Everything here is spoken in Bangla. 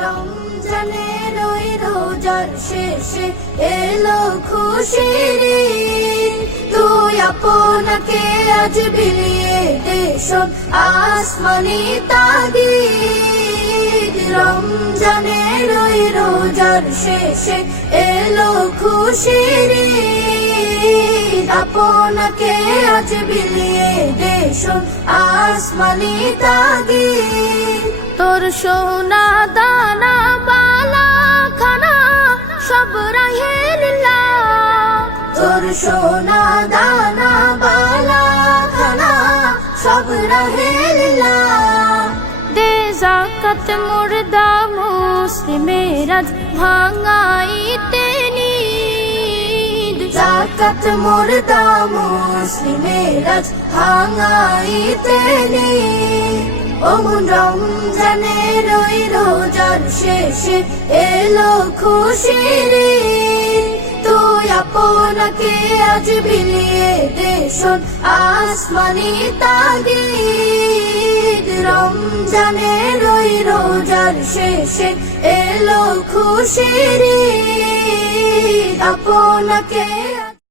রমজানের ওই রোজার শেষে এলো খুশির ঈদ। তুই আপনাকে আজ বিলিয়ে দে শোন আসমানি তাগিদ। রমজানের ওই রোজার শেষে এলো খুশির ঈদ। আপনাকে আজ বিলিয়ে দে শোন আসমানি তাগিদ। তোর সোনা দানা বালা খানা সব রাহে লিল্লাহ। তোর সোনা দানা বালা খানা সব রাহে লিল্লাহ। দে যাকাত মুর্দা মুসলিমের আজ ভাঙাইতে নিদ। যাকাত মুর্দা মুসলিমের আজ ভাঙাইতে নিদ। ওমন রমজানের ওই রোজার শেষে এলো খুশির ঈদ। তুই আপনাকে আজ বিলিয়ে দে শোন আসমানি তাগিদ। রমজানের ওই রোজার শেষে এলো খুশির ঈদ। আপনাকে